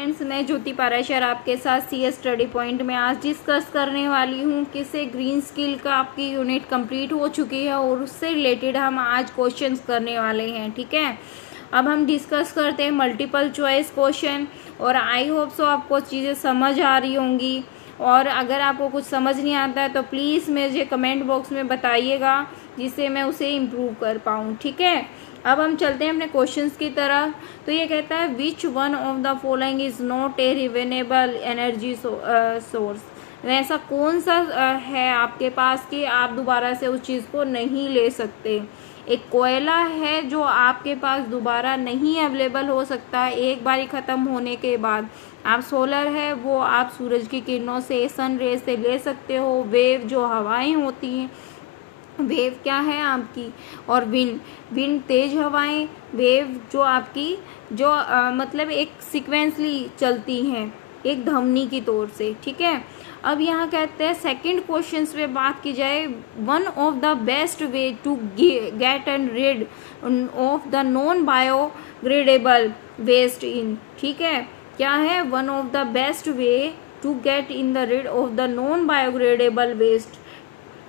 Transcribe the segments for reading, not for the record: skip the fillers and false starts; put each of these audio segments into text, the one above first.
Friends, मैं ज्योति पाराशर आपके साथ CS स्टडी पॉइंट में आज डिस्कस करने वाली हूँ किससे ग्रीन स्किल का आपकी यूनिट कंप्लीट हो चुकी है और उससे रिलेटेड हम आज क्वेश्चंस करने वाले हैं। ठीक है, अब हम डिस्कस करते हैं मल्टीपल चॉइस क्वेश्चन और आई होप सो आपको चीज़ें समझ आ रही होंगी। और अगर आपको कुछ समझ नहीं आता है तो प्लीज़ मुझे कमेंट बॉक्स में बताइएगा जिससे मैं उसे इम्प्रूव कर पाऊँ। ठीक है, अब हम चलते हैं अपने क्वेश्चंस की तरफ। तो ये कहता है which one of the following is not a renewable energy source. ऐसा कौन सा है आपके पास कि आप दोबारा से उस चीज़ को नहीं ले सकते। एक कोयला है जो आपके पास दोबारा नहीं अवेलेबल हो सकता है एक बार ख़त्म होने के बाद। आप सोलर है वो आप सूरज की किरणों से सन रे से ले सकते हो। वेव जो हवाएं होती हैं, वेव क्या है आपकी, और विंड तेज हवाएं। वेव जो आपकी जो मतलब एक सीक्वेंसली चलती हैं एक धमनी की तौर से। ठीक है, अब यहाँ कहते हैं सेकंड क्वेश्चन पे बात की जाए, one of the best way to get and rid of the non biodegradable waste in. ठीक है, क्या है one of the best way to get in the rid of the non biodegradable waste.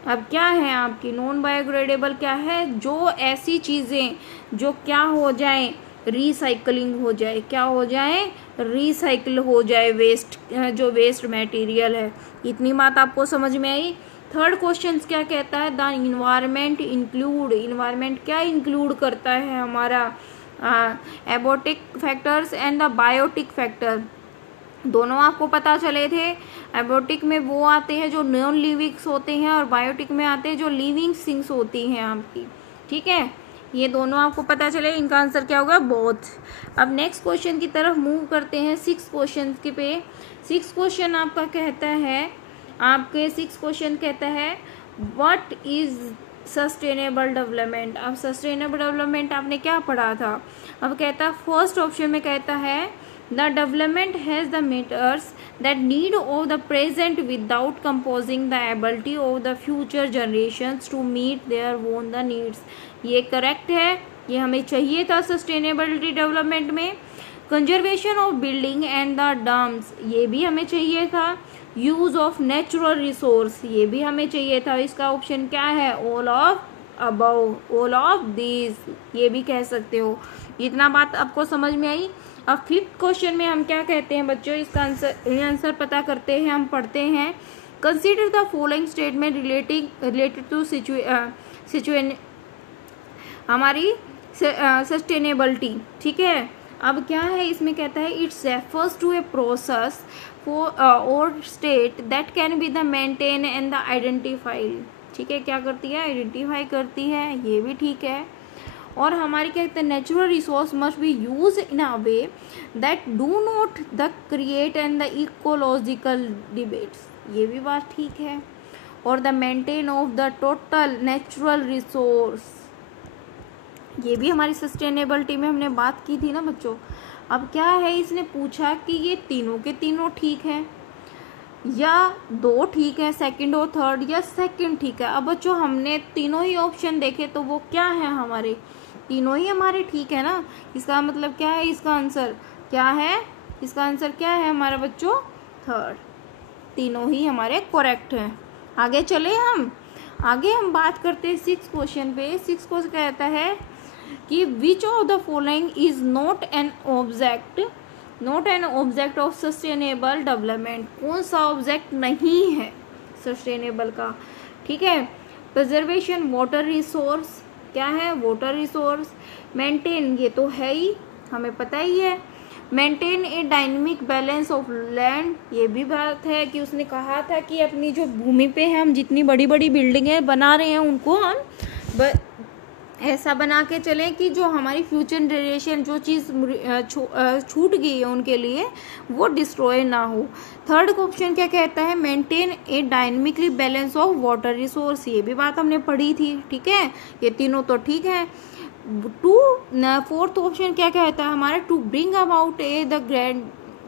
अब क्या है आपकी नॉन बायोग्रेडेबल क्या है, जो ऐसी चीज़ें जो क्या हो जाए रिसाइकलिंग हो जाए, क्या हो जाए रिसाइकिल हो जाए वेस्ट, जो वेस्ट मटेरियल है। इतनी बात आपको समझ में आई। थर्ड क्वेश्चन क्या कहता है, द इन्वायरमेंट इंक्लूड, इन्वायरमेंट क्या इंक्लूड करता है हमारा abiotic factors and the biotic factor. दोनों आपको पता चले थे। एबोटिक में वो आते हैं जो नॉन लिविंग्स होते हैं और बायोटिक में आते हैं जो लिविंग थिंग्स होती हैं आपकी। ठीक है, ये दोनों आपको पता चले, इनका आंसर क्या होगा बोथ। अब नेक्स्ट क्वेश्चन की तरफ मूव करते हैं, सिक्स क्वेश्चन के पे। सिक्स क्वेश्चन आपका कहता है, आपके सिक्स क्वेश्चन कहता है व्हाट इज सस्टेनेबल डेवलपमेंट। अब सस्टेनेबल डेवलपमेंट आपने क्या पढ़ा था। अब कहता है फर्स्ट ऑप्शन में कहता है the development has the matters that need of the present without composing the ability of the future generations to meet their own the needs। ये करेक्ट है, ये हमें चाहिए था सस्टेनेबिलिटी डेवलपमेंट में। Conservation of building and the dumps, ये भी हमें चाहिए था। यूज ऑफ नेचुरल रिसोर्स, ये भी हमें चाहिए था। इसका ऑप्शन क्या है, all of above, all of this, ये भी कह सकते हो। इतना बात आपको समझ में आई। अब फिफ्थ क्वेश्चन में हम क्या कहते हैं बच्चों, इसका आंसर पता करते हैं। हम पढ़ते हैं consider the following statement related to situation हमारी सस्टेनेबिलिटी। ठीक है, अब क्या है इसमें कहता है it's refers to a process और state that can be the maintain and the identified. ठीक है, क्या करती है, आइडेंटिफाई करती है, ये भी ठीक है। और हमारी क्या कहते हैं natural resource must be use in a way that do not the create and the ecological debates, ये भी बात ठीक है। और the maintain of the total natural resource, ये भी हमारी सस्टेनेबिलिटी में हमने बात की थी ना बच्चों। अब क्या है, इसने पूछा कि ये तीनों के तीनों ठीक है या दो ठीक है, सेकंड और थर्ड, या सेकंड ठीक है। अब बच्चों हमने तीनों ही ऑप्शन देखे तो वो क्या है, हमारे तीनों ही हमारे ठीक है ना। इसका मतलब क्या है, इसका आंसर क्या है, इसका आंसर क्या है हमारा बच्चों, थर्ड। तीनों ही हमारे करेक्ट हैं। आगे चले आगे हम बात करते हैं सिक्स क्वेश्चन पे। सिक्स क्वेश्चन कहता है कि which of the following is not an object of sustainable development. कौन सा ऑब्जेक्ट नहीं है सस्टेनेबल का। ठीक है, प्रिजर्वेशन वाटर रिसोर्स, क्या है वाटर रिसोर्स। मेंटेन, ये तो है ही हमें पता ही है। Maintain A dynamic balance of land, ये भी बात है कि उसने कहा था कि अपनी जो भूमि पे हम जितनी बड़ी बड़ी बिल्डिंगें बना रहे हैं उनको हम ऐसा बना के चलें कि जो हमारी फ्यूचर जनरेशन जो चीज़ छूट गई है उनके लिए वो डिस्ट्रॉय ना हो। थर्ड क्वेश्चन क्या कहता है, maintain A dynamically balance of water resource, ये भी बात हमने पढ़ी थी। ठीक है, ये तीनों तो ठीक है। फोर्थ ऑप्शन क्या कहता है हमारा, to bring about a the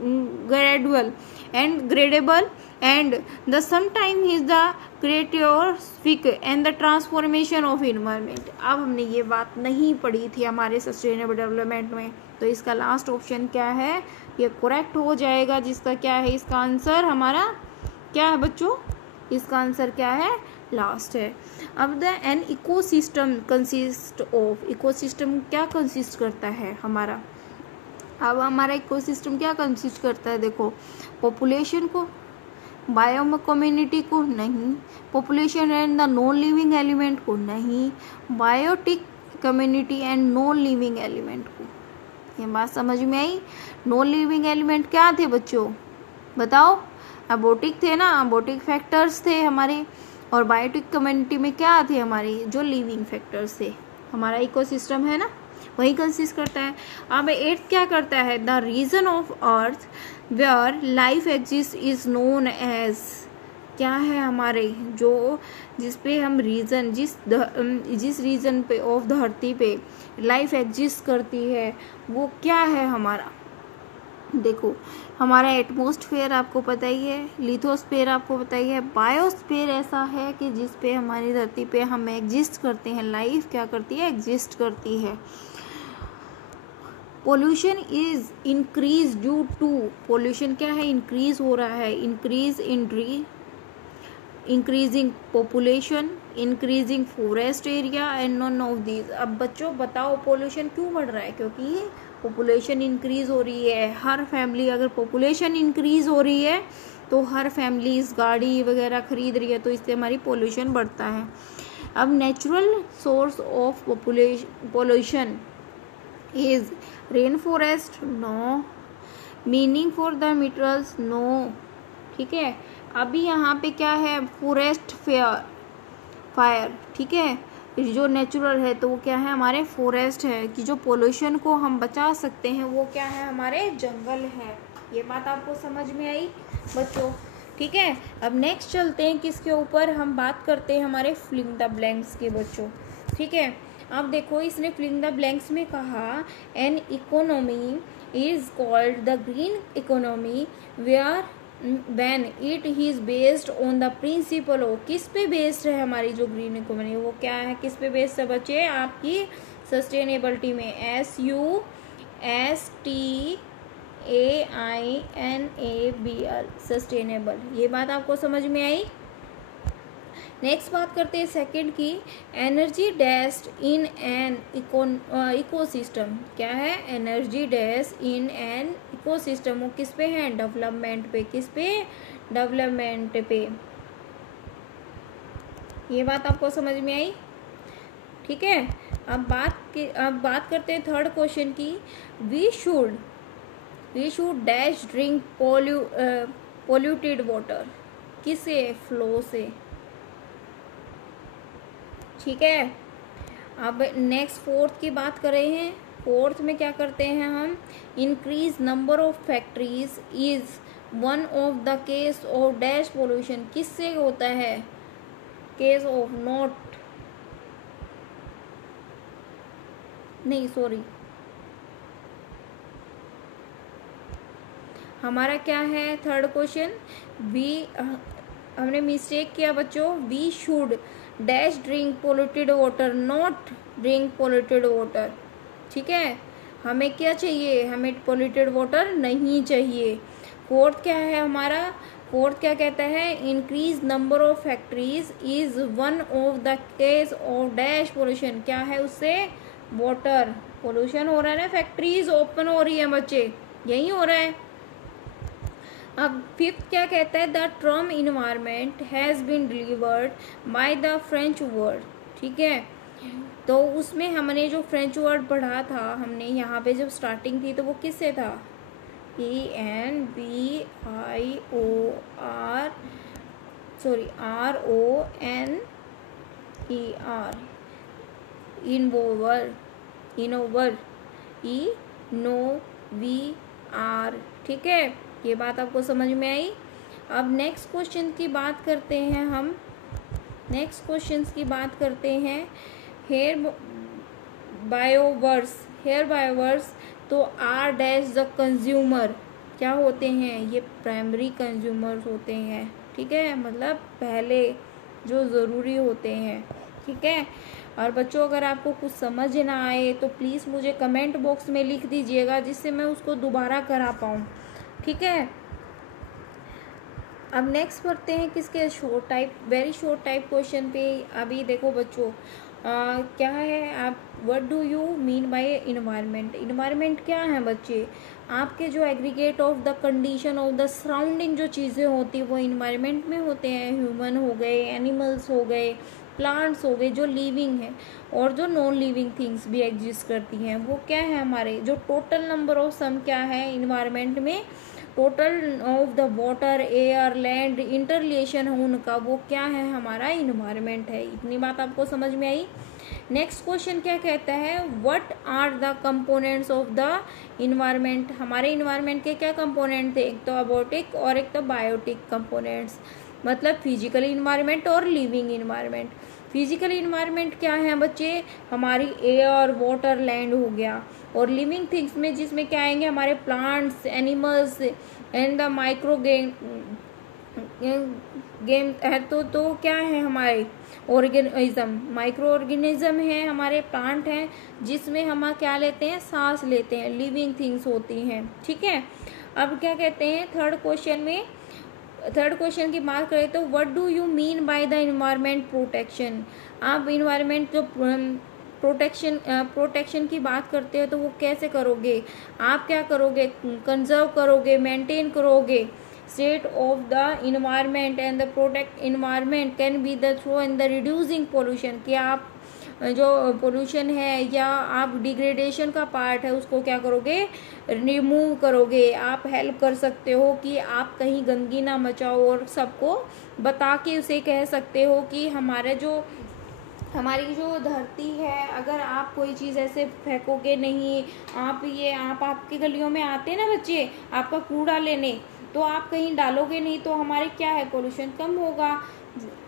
gradual and gradable and the sometime is the characteristic and the transformation of environment। अब हमने ये बात नहीं पढ़ी थी हमारे सस्टेनेबल डेवलपमेंट में, तो इसका लास्ट ऑप्शन क्या है, ये करेक्ट हो जाएगा, जिसका क्या है इसका आंसर हमारा क्या है बच्चों, इसका आंसर क्या है, लास्ट है। अब the an ecosystem consist of, ecosystem क्या कंसिस्ट करता है हमारा, अब हमारा इकोसिस्टम क्या कंसिस्ट करता है, देखो पॉपुलेशन को, बायो कम्युनिटी को नहीं, population and the non living element को नहीं, biotic community and non living element को। ये बात समझ में आई। नॉन लिविंग एलिमेंट क्या थे बच्चों बताओ, अबोटिक थे ना, अबोटिक फैक्टर्स थे हमारे, और बायोटिक कम्युनिटी में क्या थे हमारे जो लिविंग फैक्टर्स थे। हमारा इकोसिस्टम है ना वही कंसिस्ट करता है। अब एर्थ क्या करता है, the region of earth where life exist is known as, क्या है हमारे जो जिस पे हम रीजन जिस रीजन पे ऑफ धरती पे लाइफ एग्जिस्ट करती है वो क्या है हमारा, देखो हमारा एटमॉस्फेयर आपको पता ही है, लिथोस्फेयर आपको पता ही है, बायोस्फेयर ऐसा है कि जिस पे हमारी धरती पे हम एग्जिस्ट करते हैं, लाइफ क्या करती है एग्जिस्ट करती है। Pollution is increase due to, pollution क्या है इंक्रीज हो रहा है, increase in tree, increasing population, increasing forest area and none of these. अब बच्चों बताओ पोल्यूशन क्यों बढ़ रहा है, क्योंकि पॉपुलेशन इंक्रीज हो रही है। हर फैमिली अगर पॉपुलेशन इंक्रीज हो रही है तो हर फैमिली इस गाड़ी वगैरह खरीद रही है, तो इससे हमारी पॉल्यूशन बढ़ता है। अब natural source of pollution is rain forest, no, meaning for the minerals, no, ठीक है। अभी यहाँ पे क्या है, फॉरेस्ट फायर, ठीक है, जो नेचुरल है तो वो क्या है हमारे फॉरेस्ट है, कि जो पोल्यूशन को हम बचा सकते हैं वो क्या है हमारे जंगल है। ये बात आपको समझ में आई बच्चों, ठीक है। अब नेक्स्ट चलते हैं किसके ऊपर, हम बात करते हैं हमारे फिलिंग द ब्लैंक्स के बच्चों, ठीक है। अब देखो इसने फिलिंग द ब्लैंक्स में कहा an economy is called the green economy where when it is based on the principle of, किस पे बेस्ड है हमारी जो ग्रीन इकोनॉमी वो क्या है, किस पे बेस्ड है बच्चे, आपकी सस्टेनेबिलिटी में, SUSTAINABL, सस्टेनेबल। ये बात आपको समझ में आई। नेक्स्ट बात करते हैं सेकंड की, energy dashed in an ecosystem, क्या है energy dash in an ecosystem, वो किस पे है डेवलपमेंट पे, किस पे डेवलपमेंट पे। ये बात आपको समझ में आई, ठीक है। अब बात करते हैं थर्ड क्वेश्चन की, we should dash drink polluted water, किसे, फ्लो से, ठीक है। अब नेक्स्ट फोर्थ की बात कर रहे हैं, फोर्थ में क्या करते हैं हम, increase number of factories is one of the case of dash pollution, किससे होता है, केस ऑफ नॉट, नहीं सॉरी हमारा क्या है थर्ड क्वेश्चन, हमने मिस्टेक किया बच्चों, we should dash drink polluted water, not drink polluted water, ठीक है। हमें क्या चाहिए, हमें पोल्यूटेड वाटर नहीं चाहिए। फोर्थ क्या है हमारा, फोर्थ क्या कहता है, increase number of factories is one of the case of dash pollution, क्या है उससे, वाटर पोल्यूशन हो रहा है ना, फैक्ट्रीज ओपन हो रही है बच्चे, यही हो रहा है। अब फिफ्थ क्या कहता है, the term environment has been delivered by the French word, ठीक है। तो उसमें हमने जो फ्रेंच वर्ड पढ़ा था, हमने यहाँ पे जब स्टार्टिंग थी तो वो किससे था, RONER, इनोवर, ठीक है। ये बात आपको समझ में आई। अब नेक्स्ट क्वेश्चन की बात करते हैं हम, नेक्स्ट क्वेश्चन की बात करते हैं, हेयर बायोवर्स तो आर डैश द कंज्यूमर, क्या होते हैं, ये प्राइमरी कंज्यूमर्स होते हैं, ठीक है, मतलब पहले जो ज़रूरी होते हैं, ठीक है। और बच्चों अगर आपको कुछ समझ ना आए तो प्लीज़ मुझे कमेंट बॉक्स में लिख दीजिएगा, जिससे मैं उसको दोबारा करा पाऊँ, ठीक है। अब नेक्स्ट पढ़ते हैं किसके short type, very short type question पे। अभी देखो बच्चों, क्या है, आप what do you mean bye environment. Environment क्या है बच्चे, आपके जो aggregate of the condition of the surrounding जो चीज़ें होती है वो इन्वायरमेंट में होते हैं। ह्यूमन हो गए, एनिमल्स हो गए, प्लांट्स हो गए जो लिविंग है, और जो नॉन लिविंग थिंग्स भी एग्जिस्ट करती हैं, वो क्या है हमारे जो टोटल नंबर ऑफ सम क्या है इन्वायरमेंट में, total of the water, air, land, interrelation है उनका, वो क्या है हमारा इन्वायरमेंट है। इतनी बात आपको समझ में आई। नेक्स्ट क्वेश्चन क्या कहता है, what are the components of the environment. हमारे इन्वायरमेंट के क्या कंपोनेंट थे, एक तो अबॉटिक और एक तो बायोटिक कंपोनेंट्स, मतलब फिजिकल इन्वायरमेंट और लिविंग इन्वायरमेंट। फिजिकल इन्वायरमेंट क्या है बच्चे, हमारी एयर, वाटर, लैंड हो गया, और लिविंग थिंग्स में जिसमें क्या आएंगे हमारे plants, animals and the micro game है, तो क्या है हमारे ऑर्गेनिज्म, माइक्रो ऑर्गेनिज्म है, हमारे प्लांट हैं जिसमें हम क्या लेते हैं, सांस लेते हैं, लिविंग थिंग्स होती हैं, ठीक है। अब क्या कहते हैं थर्ड क्वेश्चन की बात करें तो what do you mean by the environment protection. आप इन्वायरमेंट जो प्रोटेक्शन की बात करते हो तो वो कैसे करोगे, आप क्या करोगे, कंजर्व करोगे, मेंटेन करोगे state of the environment and the protect environment can be the through in the reducing pollution, कि आप जो पोल्यूशन है या आप डिग्रेडेशन का पार्ट है उसको क्या करोगे, रिमूव करोगे। आप हेल्प कर सकते हो कि आप कहीं गंदगी ना मचाओ, और सबको बता के उसे कह सकते हो कि हमारी जो धरती है, अगर आप कोई चीज़ ऐसे फेंकोगे नहीं, आप आपकी गलियों में आते हैं ना बच्चे आपका कूड़ा लेने, तो आप कहीं डालोगे नहीं तो हमारे क्या है, पोल्यूशन कम होगा,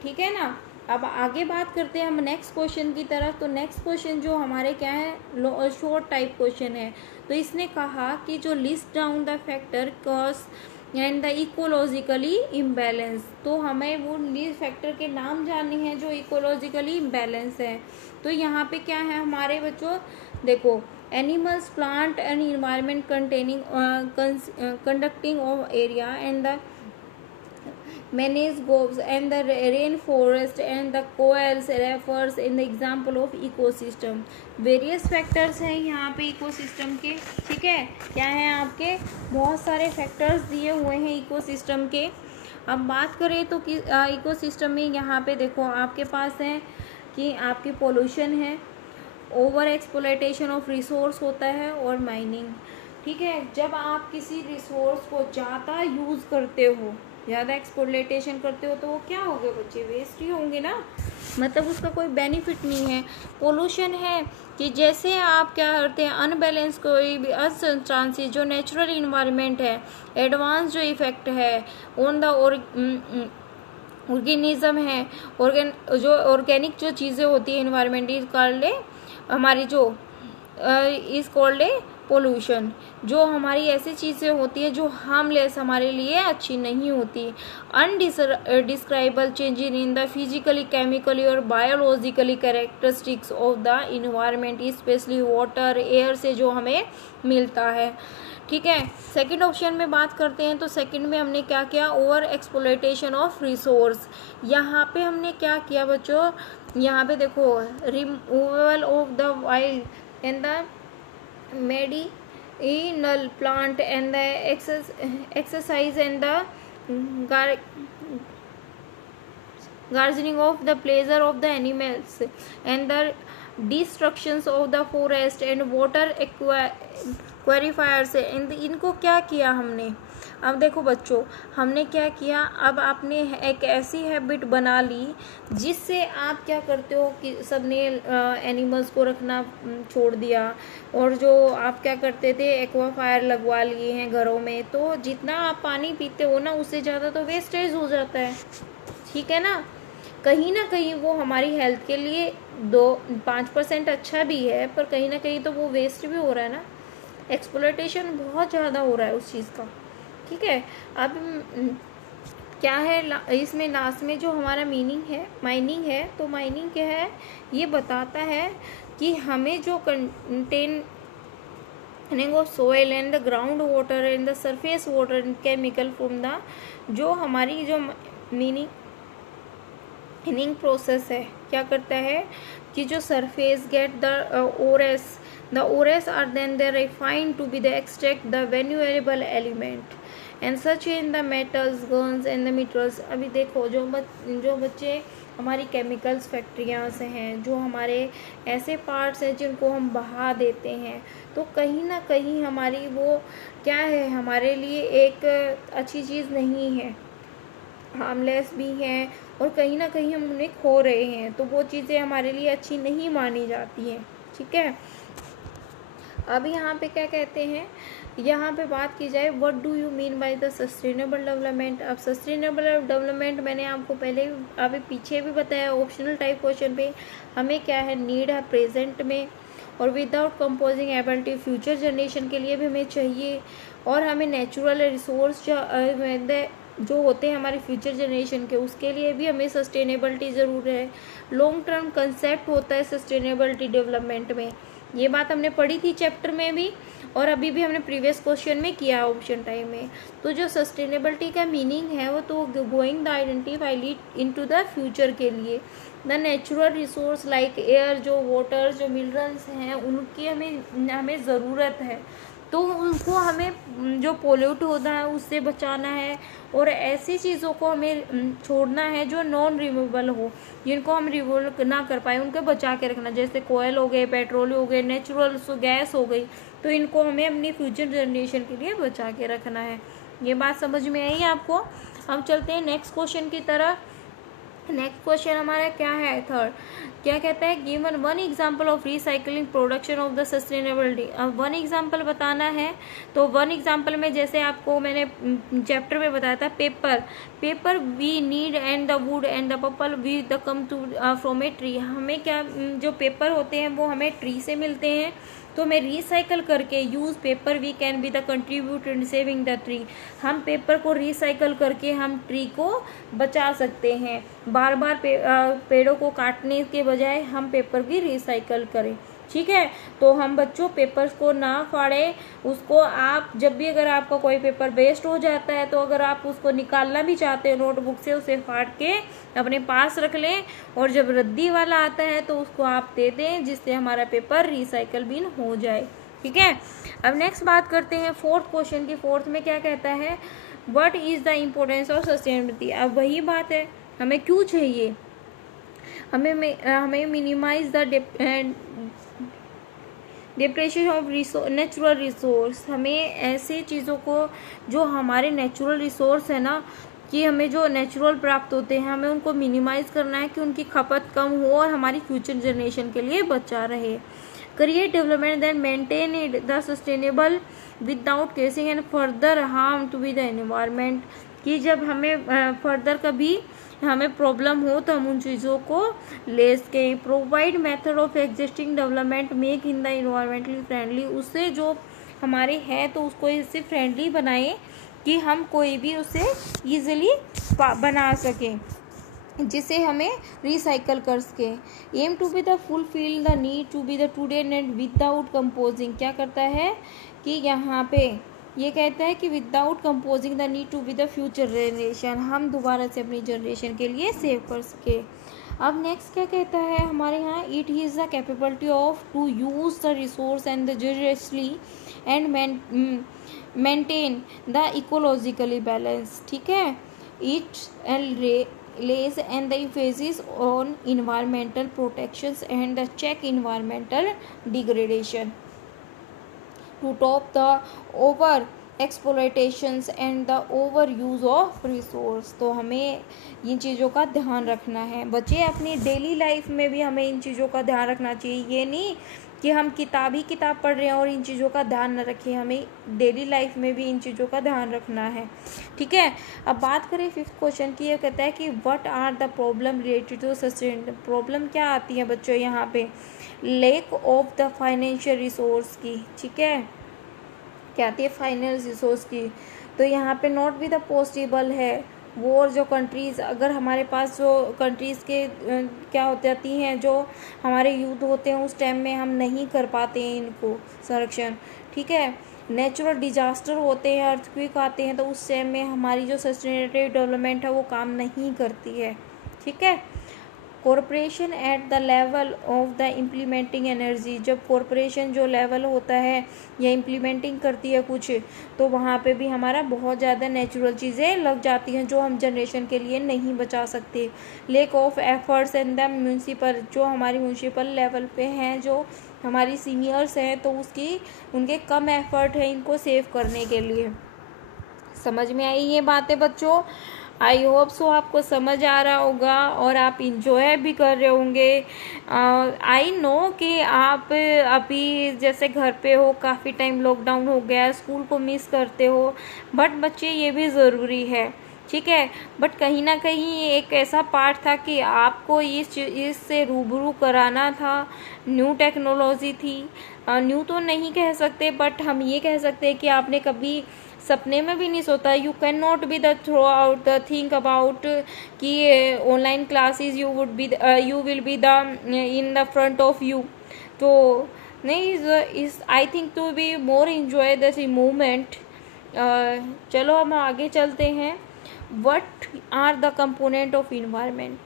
ठीक है ना। अब आगे बात करते हैं हम नेक्स्ट क्वेश्चन की तरफ। तो नेक्स्ट क्वेश्चन जो हमारे क्या है, शॉर्ट टाइप क्वेश्चन है। तो इसने कहा कि जो list down the factor cause and the ecologically imbalance, तो हमें वो फैक्टर के नाम जानने हैं जो इकोलॉजिकली इम्बैलेंस है। तो यहाँ पे क्या है हमारे बच्चों, देखो animals, plant and environment containing conducting of area and the manage groves and the rainforest and the coals refers in the example of ecosystem। various factors हैं यहाँ पे ecosystem के, ठीक है, क्या है आपके बहुत सारे factors दिए हुए हैं ecosystem के। अब बात करें तो ecosystem में यहाँ पे देखो आपके पास है कि आपकी पोल्यूशन है, ओवर एक्सप्लॉयटेशन ऑफ रिसोर्स होता है, और माइनिंग, ठीक है। जब आप किसी रिसोर्स को ज़्यादा यूज़ करते हो, ज़्यादा एक्सप्लॉयटेशन करते हो, तो वो क्या होंगे बच्चे, वेस्ट ही होंगे ना, मतलब उसका कोई बेनिफिट नहीं है। पोल्यूशन है कि जैसे आप क्या करते हैं, अनबैलेंस कोई भी अनचांसेस जो नेचुरल इन्वायरमेंट है, एडवांस जो इफेक्ट है ऑन द ऑर्गेनिज्म है, जो ऑर्गेनिक जो चीज़ें होती है इन्वायरमेंट इज कॉल्ड हमारी जो इज कॉल्ड ए पोल्यूशन। जो हमारी ऐसी चीज़ें होती है जो हार्मलेस, हमारे लिए अच्छी नहीं होती। Undesirable change in the physically, chemically और biologically characteristics of the environment, especially water, air से जो हमें मिलता है, ठीक है। सेकंड ऑप्शन में बात करते हैं तो सेकंड में हमने क्या किया, ओवर एक्सप्लॉयटेशन ऑफ रिसोर्स। यहाँ पे हमने क्या किया बच्चों, यहाँ पे देखो removal of the wild and the medicinal plant and the exercise and the gardening of the pleasure of the animals and the destructions of the forest and water aquifers. इनको क्या किया हमने, अब देखो बच्चों हमने क्या किया, अब आपने एक ऐसी हैबिट बना ली जिससे आप क्या करते हो कि सबने एनिमल्स को रखना छोड़ दिया, और जो आप क्या करते थे एक्वाफायर लगवा लिए हैं घरों में, तो जितना आप पानी पीते हो ना उससे ज़्यादा तो वेस्टेज हो जाता है, ठीक है ना। कहीं वो हमारी हेल्थ के लिए 5% अच्छा भी है, पर कहीं ना कहीं तो वो वेस्ट भी हो रहा है ना, एक्सप्लॉयटेशन बहुत ज़्यादा हो रहा है उस चीज़ का, ठीक है। अब क्या है इसमें लास्ट में जो हमारा माइनिंग है, तो माइनिंग क्या है, ये बताता है कि हमें जो containing of soil and the ground water and the surface water and chemical from the, जो हमारी जो मीनिंग प्रोसेस है, क्या करता है कि जो surface get the ores are then they refined to be the extract the valuable element and such in the metals guns and the minerals। अभी देखो जो बच्चे हमारी केमिकल्स फैक्ट्रियाँ से हैं, जो हमारे ऐसे पार्ट्स हैं जिनको हम बहा देते हैं, तो कहीं ना कहीं हमारी वो क्या है, हमारे लिए एक अच्छी चीज़ नहीं है, हार्मलेस भी हैं, और कहीं ना कहीं हम उन्हें खो रहे हैं, तो वो चीज़ें हमारे लिए अच्छी नहीं मानी जाती हैं। ठीक है, अब यहाँ पे क्या कहते हैं, यहाँ पे बात की जाए what do you mean by the sustainable development. अब सस्टेनेबल डेवलपमेंट मैंने आपको पहले अभी पीछे भी बताया ऑप्शनल टाइप क्वेश्चन पे, हमें क्या है, नीड है प्रेजेंट में, और without composing ability future generation के लिए भी हमें चाहिए, और हमें नेचुरल रिसोर्स जो होते हैं हमारे फ्यूचर जनरेशन के, उसके लिए भी हमें सस्टेनेबिलिटी ज़रूर है। लॉन्ग टर्म कंसेप्ट होता है सस्टेनेबिलिटी डेवलपमेंट में, ये बात हमने पढ़ी थी चैप्टर में भी, और अभी भी हमने प्रीवियस क्वेश्चन में किया ऑप्शन टाइम में। तो जो सस्टेनेबिलिटी का मीनिंग है वो तो going the identify lead into the future के लिए the natural resource like air, जो वाटर, जो मिनरल्स हैं, उनकी हमें ज़रूरत है, तो उनको हमें जो पोल्यूट होता है उससे बचाना है, और ऐसी चीज़ों को हमें छोड़ना है जो नॉन रिमूवेबल हो, जिनको हम रिमूव ना कर पाए उनको बचा के रखना, जैसे कोयल हो गए, पेट्रोल हो गए, नेचुरल गैस हो गई, तो इनको हमें अपनी फ्यूचर जनरेशन के लिए बचा के रखना है। ये बात समझ में आई आपको। हम चलते हैं नेक्स्ट क्वेश्चन की तरफ। नेक्स्ट क्वेश्चन हमारा क्या है, थर्ड, क्या कहता है, given one example of recycling production of the sustainability. अब वन एग्जांपल बताना है, तो वन एग्जांपल में जैसे आपको मैंने चैप्टर में बताया था, paper we need and the wood and the pulp we the come to from a tree. हमें क्या, जो पेपर होते हैं वो हमें ट्री से मिलते हैं, तो हमें रिसाइकल करके use paper we can be the contribute in saving the tree. हम पेपर को रिसाइकल करके हम ट्री को बचा सकते हैं, बार बार पेड़ों को काटने के बजाय हम पेपर की रिसाइकल करें। ठीक है, तो हम बच्चों पेपर्स को ना फाड़े, उसको आप जब भी अगर आपका कोई पेपर वेस्ट हो जाता है, तो अगर आप उसको निकालना भी चाहते हैं नोटबुक से, उसे फाड़ के अपने पास रख लें, और जब रद्दी वाला आता है तो उसको आप दे दें, जिससे हमारा पेपर रिसाइकल बिन हो जाए। ठीक है, अब नेक्स्ट बात करते हैं फोर्थ क्वेश्चन की। फोर्थ में क्या कहता है, what is the importance of sustainability. अब वही बात है, हमें क्यों चाहिए, हमें minimize the depression of natural resource. हमें ऐसे चीज़ों को, जो हमारे नेचुरल रिसोर्स है ना, कि हमें जो नेचुरल प्राप्त होते हैं, हमें उनको मिनिमाइज करना है कि उनकी खपत कम हो और हमारी फ्यूचर जनरेशन के लिए बचा रहे। Create development than maintain it the sustainable without causing and further harm to be the environment. कि जब हमें फर्दर कभी हमें प्रॉब्लम हो तो हम उन चीज़ों को ले सकें। Provide method of existing development make in the environmentally friendly. उससे जो हमारे है तो उसको इससे फ्रेंडली बनाएं कि हम कोई भी उसे ईजिली बना सकें, जिसे हमें रिसाइकल कर सके। Aim to be the fulfil the need to be the today and without composing. क्या करता है कि यहाँ पे ये कहता है कि without composing the need to be the future generation, हम दोबारा से अपनी जनरेशन के लिए सेव कर सके। अब नेक्स्ट क्या कहता है हमारे यहाँ, it is the capability of to use the resource and the justly and maintain the ecologically balance. ठीक है, इट lays and the emphasis on environmental protections and the check environmental degradation to stop the over exploitations and the over use of resource। तो हमें इन चीज़ों का ध्यान रखना है बच्चे, अपनी डेली लाइफ में भी हमें इन चीज़ों का ध्यान रखना चाहिए। ये नहीं कि हम किताब पढ़ रहे हैं और इन चीज़ों का ध्यान न रखें, हमें डेली लाइफ में भी इन चीज़ों का ध्यान रखना है। ठीक है, अब बात करें फिफ्थ क्वेश्चन की। ये कहता है कि what are the problem related to sustainable. Problem क्या आती है बच्चों यहाँ पे, lack of the financial resource की। ठीक है, क्या आती है, फाइनेंशियल रिसोर्स की। तो यहाँ पे नॉट बी द पॉसिबल है, वॉर जो कंट्रीज़, अगर हमारे पास जो कंट्रीज़ के क्या हो जाती हैं, जो हमारे युद्ध होते हैं उस टाइम में हम नहीं कर पाते हैं इनको संरक्षण, ठीक है। नेचुरल डिजास्टर होते हैं, अर्थक्वेक आते हैं, तो उस टाइम में हमारी जो सस्टेनेबल डेवलपमेंट है वो काम नहीं करती है, ठीक है। Corporation at the level of the implementing energy, जब कॉरपोरेशन जो लेवल होता है या इम्प्लीमेंटिंग करती है कुछ, तो वहाँ पे भी हमारा बहुत ज़्यादा नेचुरल चीज़ें लग जाती हैं जो हम जनरेशन के लिए नहीं बचा सकते। Lake of efforts in the municipal, जो हमारी म्यूनसिपल लेवल पे हैं, जो हमारी सीनियर्स हैं, तो उनके कम एफर्ट है इनको सेव करने के लिए। समझ में आई ये बातें बच्चों? आई होप सो आपको समझ आ रहा होगा और आप इंजॉय भी कर रहे होंगे। आई नो कि आप अभी जैसे घर पे हो, काफ़ी टाइम लॉकडाउन हो गया, स्कूल को मिस करते हो, बट बच्चे ये भी ज़रूरी है, ठीक है। बट कहीं ना कहीं ये एक ऐसा पार्ट था कि आपको इससे रूबरू कराना था। न्यू टेक्नोलॉजी थी, न्यू तो नहीं कह सकते, बट हम ये कह सकते हैं कि आपने कभी सपने में भी नहीं सोचा। You can not be the throw out the think about कि online classes you will be the in the front of you, तो नहीं is I think to be more enjoy this movement. चलो हम आगे चलते हैं। What are the component of environment?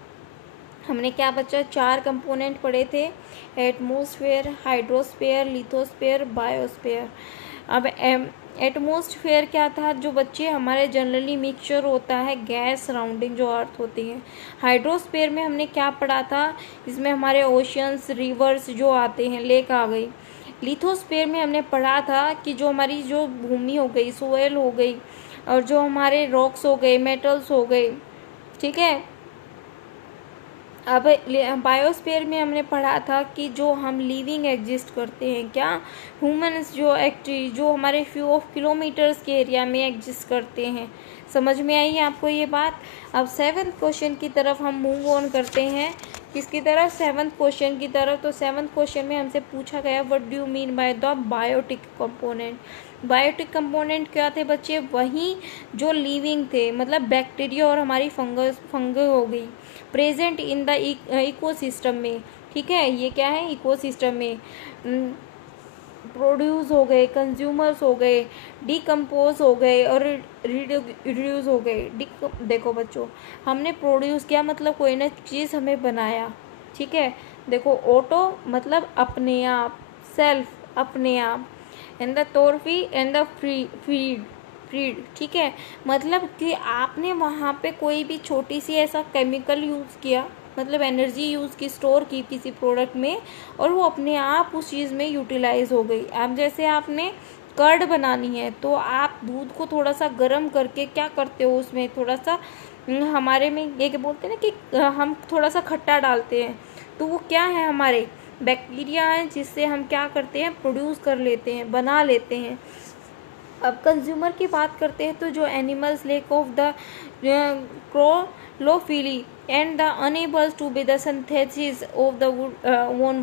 हमने क्या बच्चा 4 कंपोनेंट पढ़े थे, एटमॉस्फेयर, हाइड्रोस्फेयर, लिथोस्फेयर, बायोस्फेयर। अब एटमॉस्फेयर क्या था? जो बच्चे हमारे जनरली मिक्सचर होता है गैस सराउंडिंग जो अर्थ होती है। हाइड्रोस्फेयर में हमने क्या पढ़ा था? इसमें हमारे ओशियंस, रिवर्स जो आते हैं, लेक आ गई। लिथोस्फेयर में हमने पढ़ा था कि जो हमारी जो भूमि हो गई, सोयल हो गई, और जो हमारे रॉक्स हो गए, मेटल्स हो गए, ठीक है। अब बायोस्फीयर में हमने पढ़ा था कि जो हम लिविंग एग्जिस्ट करते हैं, क्या ह्यूमन्स जो हमारे फ्यू ऑफ किलोमीटर्स के एरिया में एग्जिस्ट करते हैं। समझ में आई आपको ये बात? अब 7th क्वेश्चन की तरफ हम मूव ऑन करते हैं। किसकी तरफ? 7th क्वेश्चन की तरफ। तो 7th क्वेश्चन में हमसे पूछा गया what do you mean by the biotic component? Biotic component क्या थे बच्चे? वही जो लिविंग थे, मतलब बैक्टीरिया और हमारी फंगस हो गई, प्रेजेंट इन द इकोसिस्टम में, ठीक है। ये क्या है? इकोसिस्टम में प्रोड्यूस हो गए, कंज्यूमर्स हो गए, डिकम्पोज हो गए और रिड्यूस हो गए। देखो बच्चों, हमने प्रोड्यूस किया मतलब कोई ना चीज़ हमें बनाया, ठीक है। देखो ऑटो मतलब अपने आप, सेल्फ अपने आप, and the trophy and the freed, ठीक है। मतलब कि आपने वहाँ पे कोई भी छोटी सी ऐसा केमिकल यूज़ किया, मतलब एनर्जी यूज़ की, स्टोर की किसी प्रोडक्ट में, और वो अपने आप उस चीज़ में यूटिलाइज हो गई। अब जैसे आपने कर्ड बनानी है तो आप दूध को थोड़ा सा गर्म करके क्या करते हो, उसमें थोड़ा सा हमारे में ये बोलते हैं ना कि हम थोड़ा सा खट्टा डालते हैं, तो वो क्या है? हमारे बैक्टीरिया है, जिससे हम क्या करते हैं? प्रोड्यूस कर लेते हैं, बना लेते हैं। अब कंज्यूमर की बात करते हैं तो जो animals lack of the chlorophyll and the unable to be the synthesis of the own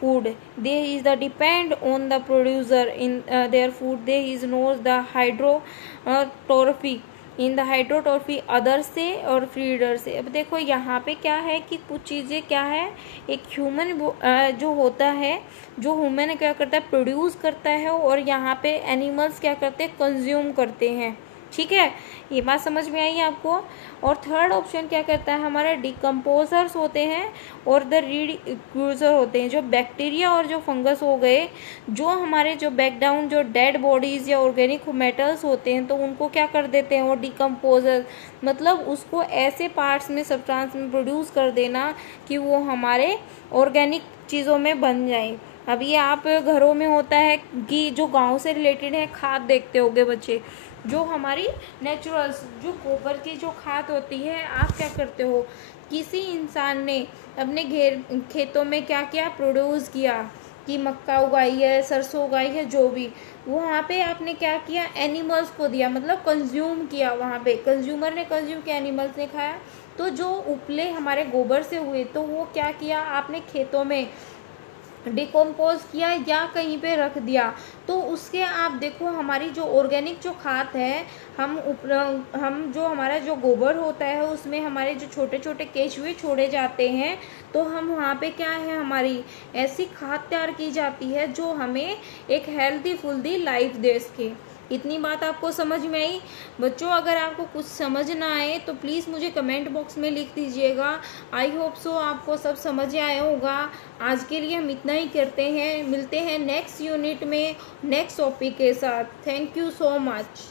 food, they is the depend on the producer in their food, they is knows the hydrotrophy in the hydrotrophy other से और feeder से। अब देखो यहाँ पे क्या है कि कुछ चीज़ें क्या है, एक ह्यूमन जो होता है, जो ह्यूमन क्या करता है? प्रोड्यूस करता है, और यहाँ पे एनिमल्स क्या करते हैं? कंज्यूम करते हैं, ठीक है। ये बात समझ में आई आपको? और थर्ड ऑप्शन क्या करता है? हमारे डिकम्पोजर्स होते हैं और द रिड्यूसर होते हैं, जो बैक्टीरिया और जो फंगस हो गए, जो हमारे जो बैकडाउन जो डेड बॉडीज या ऑर्गेनिक मेटल्स होते हैं, तो उनको क्या कर देते हैं? वो डिकम्पोजर, मतलब उसको ऐसे पार्ट्स में, सब्सटेंस में प्रोड्यूस कर देना कि वो हमारे ऑर्गेनिक चीज़ों में बन जाए। अब ये आप घरों में होता है कि जो गांव से रिलेटेड है, खाद देखते होंगे बच्चे, जो हमारी नेचुरल जो गोबर की जो खाद होती है, आप क्या करते हो? किसी इंसान ने अपने खेतों में क्या किया? प्रोड्यूस किया कि मक्का उगाई है, सरसों उगाई है, जो भी, वहाँ पे आपने क्या किया? एनिमल्स को दिया, मतलब कंज्यूम किया। वहाँ पे कंज्यूमर ने कंज्यूम किया, एनिमल्स ने खाया। तो जो उपले हमारे गोबर से हुए, तो वो क्या किया? आपने खेतों में डिकम्पोज किया या कहीं पे रख दिया, तो उसके आप देखो हमारी जो ऑर्गेनिक जो खाद है, हम जो हमारा जो गोबर होता है उसमें हमारे जो छोटे छोटे केचुए छोड़े जाते हैं, तो हम वहाँ पे क्या है, हमारी ऐसी खाद तैयार की जाती है जो हमें एक हेल्दी फुल्दी लाइफ दे सके। इतनी बात आपको समझ में आई बच्चों? अगर आपको कुछ समझ ना आए तो प्लीज़ मुझे कमेंट बॉक्स में लिख दीजिएगा। आई होप सो आपको सब समझ आया होगा। आज के लिए हम इतना ही करते हैं, मिलते हैं नेक्स्ट यूनिट में नेक्स्ट टॉपिक के साथ। Thank you so much.